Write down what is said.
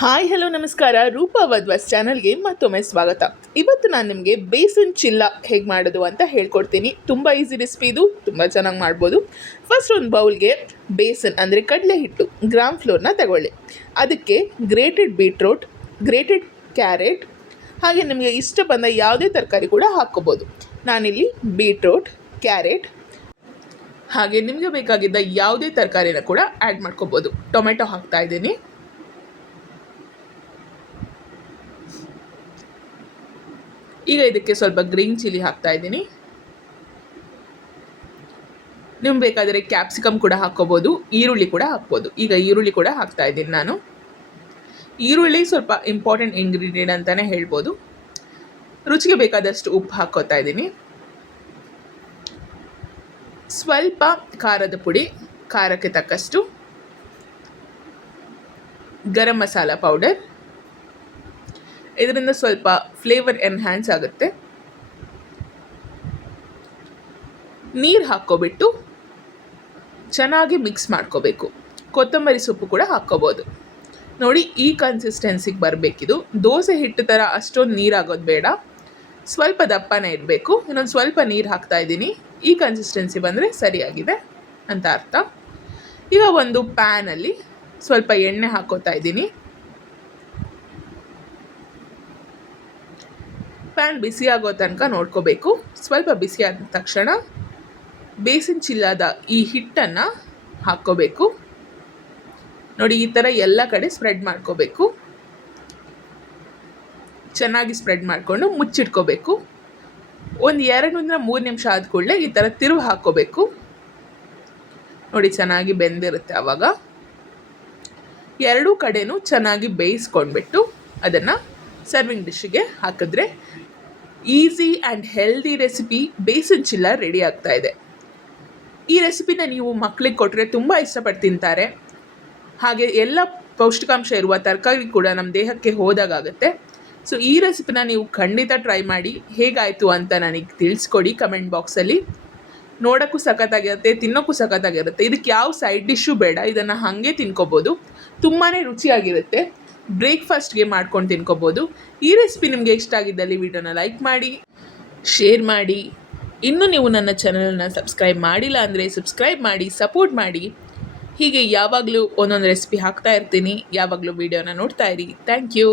Hi hello ನಮಸ್ಕಾರ. ರೂಪಾ ವದ್ವಾಸ್ ಚಾನಲ್ಗೆ ಮತ್ತೊಮ್ಮೆ ಸ್ವಾಗತ. ಇವತ್ತು ನಾನು ನಿಮಗೆ ಬೇಸನ್ ಚಿಲ್ಲ ಹೇಗೆ ಮಾಡೋದು ಅಂತ ಹೇಳ್ಕೊಡ್ತೀನಿ. ತುಂಬ ಈಸಿ ರೆಸಿಪಿ ಇದು, ತುಂಬ ಚೆನ್ನಾಗಿ ಮಾಡ್ಬೋದು. ಫಸ್ಟ್ ಒಂದು ಬೌಲ್ಗೆ ಬೇಸನ್ ಅಂದರೆ ಕಡಲೆ ಹಿಟ್ಟು ಗ್ರಾಮ್ ಫ್ಲೋರ್ನ ತಗೊಳ್ಳಿ. ಅದಕ್ಕೆ ಗ್ರೇಟೆಡ್ ಬೀಟ್ರೂಟ್, ಗ್ರೇಟೆಡ್ ಕ್ಯಾರೆಟ್, ಹಾಗೆ ನಿಮಗೆ ಇಷ್ಟ ಬಂದ ಯಾವುದೇ ತರಕಾರಿ ಕೂಡ ಹಾಕ್ಕೋಬೋದು. ನಾನಿಲ್ಲಿ ಬೀಟ್ರೂಟ್, ಕ್ಯಾರೆಟ್, ಹಾಗೆ ನಿಮಗೆ ಬೇಕಾಗಿದ್ದ ಯಾವುದೇ ತರಕಾರಿನ ಕೂಡ ಆ್ಯಡ್ ಮಾಡ್ಕೋಬೋದು. ಟೊಮೆಟೊ ಹಾಕ್ತಾ ಇದ್ದೀನಿ. ಈಗ ಇದಕ್ಕೆ ಸ್ವಲ್ಪ ಗ್ರೀನ್ ಚಿಲ್ಲಿ ಹಾಕ್ತಾ ಇದ್ದೀನಿ. ನಿಮ್ಗೆ ಬೇಕಾದರೆ ಕ್ಯಾಪ್ಸಿಕಮ್ ಕೂಡ ಹಾಕ್ಕೋಬೋದು, ಈರುಳ್ಳಿ ಕೂಡ ಹಾಕ್ಬೋದು. ಈಗ ಈರುಳ್ಳಿ ಕೂಡ ಹಾಕ್ತಾ ಇದ್ದೀನಿ ನಾನು. ಈರುಳ್ಳಿ ಸ್ವಲ್ಪ ಇಂಪಾರ್ಟೆಂಟ್ ಇಂಗ್ರೀಡಿಯೆಂಟ್ ಅಂತಲೇ ಹೇಳ್ಬೋದು. ರುಚಿಗೆ ಬೇಕಾದಷ್ಟು ಉಪ್ಪು ಹಾಕ್ಕೋತಾ ಇದ್ದೀನಿ. ಸ್ವಲ್ಪ ಖಾರದ ಪುಡಿ, ಖಾರಕ್ಕೆ ತಕ್ಕಷ್ಟು ಗರಂ ಮಸಾಲ ಪೌಡರ್, ಇದರಿಂದ ಸ್ವಲ್ಪ ಫ್ಲೇವರ್ ಎನ್ಹ್ಯಾನ್ಸ್ ಆಗುತ್ತೆ. ನೀರು ಹಾಕ್ಕೊಬಿಟ್ಟು ಚೆನ್ನಾಗಿ ಮಿಕ್ಸ್ ಮಾಡ್ಕೋಬೇಕು. ಕೊತ್ತಂಬರಿ ಸೊಪ್ಪು ಕೂಡ ಹಾಕ್ಕೋಬೋದು. ನೋಡಿ, ಈ ಕನ್ಸಿಸ್ಟೆನ್ಸಿಗೆ ಬರಬೇಕಿದು. ದೋಸೆ ಹಿಟ್ಟು ಥರ ಅಷ್ಟೊಂದು ನೀರಾಗೋದು ಬೇಡ, ಸ್ವಲ್ಪ ದಪ್ಪನೇ ಇರಬೇಕು. ಇನ್ನೊಂದು ಸ್ವಲ್ಪ ನೀರು ಹಾಕ್ತಾ ಇದ್ದೀನಿ. ಈ ಕನ್ಸಿಸ್ಟೆನ್ಸಿ ಬಂದರೆ ಸರಿಯಾಗಿದೆ ಅಂತ ಅರ್ಥ. ಈಗ ಒಂದು ಪ್ಯಾನಲ್ಲಿ ಸ್ವಲ್ಪ ಎಣ್ಣೆ ಹಾಕ್ಕೋತಾ ಇದ್ದೀನಿ. ಪ್ಯಾನ್ ಬಿಸಿ ಆಗೋ ತನಕ ನೋಡ್ಕೋಬೇಕು. ಸ್ವಲ್ಪ ಬಿಸಿ ಆದ ತಕ್ಷಣ ಬೇಸನ್ ಚಿಲ್ಲಾದ ಈ ಹಿಟ್ಟನ್ನು ಹಾಕ್ಕೋಬೇಕು. ನೋಡಿ, ಈ ಥರ ಎಲ್ಲ ಕಡೆ ಸ್ಪ್ರೆಡ್ ಮಾಡ್ಕೋಬೇಕು. ಚೆನ್ನಾಗಿ ಸ್ಪ್ರೆಡ್ ಮಾಡಿಕೊಂಡು ಮುಚ್ಚಿಟ್ಕೋಬೇಕು. ಒಂದು 2-3 ನಿಮಿಷ ಆದ ಕೂಡಲೇ ಈ ಥರ ತಿರುವು ಹಾಕ್ಕೋಬೇಕು. ನೋಡಿ, ಚೆನ್ನಾಗಿ ಬೆಂದಿರುತ್ತೆ. ಆವಾಗ ಎರಡೂ ಕಡೆನೂ ಚೆನ್ನಾಗಿ ಬೇಯಿಸ್ಕೊಂಡ್ಬಿಟ್ಟು ಅದನ್ನು ಸರ್ವಿಂಗ್ ಡಿಶ್ಗೆ ಹಾಕಿದ್ರೆ easy and healthy recipe besan chilla ready ಆಗ್ತಾ ಇದೆ. ಈ ರೆಸಿಪಿನ ನೀವು ಮಕ್ಕಳಿಗೆ ಕೊಟ್ಟರೆ ತುಂಬ ಇಷ್ಟಪಟ್ಟು ತಿಂತಾರೆ. ಹಾಗೆ ಎಲ್ಲ ಪೌಷ್ಟಿಕಾಂಶ ಇರುವ ತರಕಾರಿ ಕೂಡ ನಮ್ಮ ದೇಹಕ್ಕೆ ಹೋದಾಗುತ್ತೆ. ಸೊ ಈ ರೆಸಿಪಿನ ನೀವು ಖಂಡಿತ ಟ್ರೈ ಮಾಡಿ. ಹೇಗಾಯಿತು ಅಂತ ನನಗೆ ತಿಳಿಸ್ಕೊಡಿ ಕಮೆಂಟ್ ಬಾಕ್ಸಲ್ಲಿ. ನೋಡೋಕ್ಕೂ ಸಖತ್ತಾಗಿರುತ್ತೆ, ತಿನ್ನೋಕ್ಕೂ ಸಖತ್ತಾಗಿರುತ್ತೆ. ಇದಕ್ಕೆ ಯಾವ ಸೈಡ್ ಡಿಶ್ಶು ಬೇಡ, ಇದನ್ನು ಹಾಗೆ ತಿನ್ಕೋಬೋದು. ತುಂಬಾ ರುಚಿಯಾಗಿರುತ್ತೆ. ಬ್ರೇಕ್ಫಾಸ್ಟ್ಗೆ ಮಾಡ್ಕೊಂಡು ತಿನ್ಕೋಬೋದು. ಈ ರೆಸಿಪಿ ನಿಮಗೆ ಇಷ್ಟ ಆಗಿದ್ದಲ್ಲಿ ವಿಡಿಯೋನ ಲೈಕ್ ಮಾಡಿ, ಶೇರ್ ಮಾಡಿ. ಇನ್ನೂ ನೀವು ನನ್ನ ಚಾನಲನ್ನು ಸಬ್ಸ್ಕ್ರೈಬ್ ಮಾಡಿಲ್ಲ ಅಂದರೆ ಸಬ್ಸ್ಕ್ರೈಬ್ ಮಾಡಿ, ಸಪೋರ್ಟ್ ಮಾಡಿ. ಹೀಗೆ ಯಾವಾಗಲೂ ಒಂದೊಂದು ರೆಸಿಪಿ ಹಾಕ್ತಾ ಇರ್ತೀನಿ. ಯಾವಾಗಲೂ ವಿಡಿಯೋನ ನೋಡ್ತಾ ಇರಿ. Thank you.